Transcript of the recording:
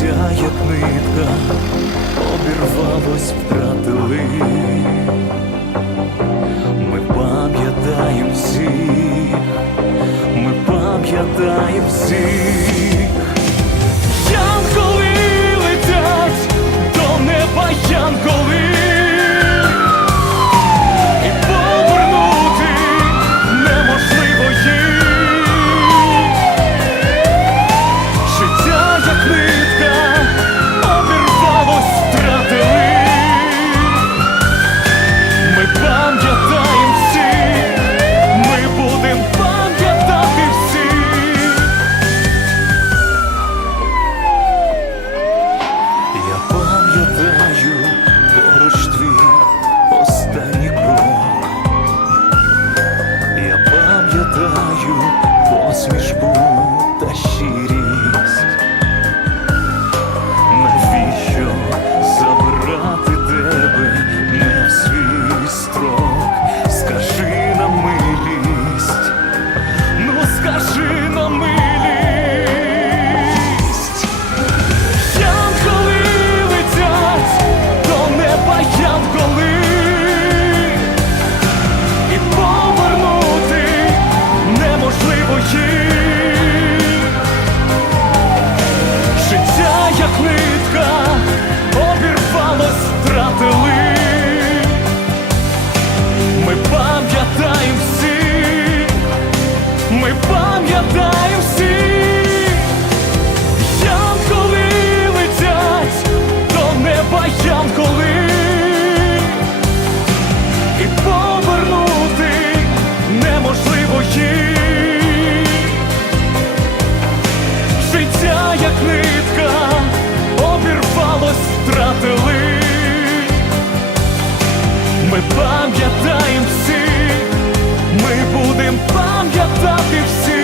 Життя, як нитка, обірвалось, втратили. Ми пам'ятаємо всіх, ми пам'ятаємо всіх. Янголи летять до неба янголи ми пам'ятаємо всіх пам'ятати всіх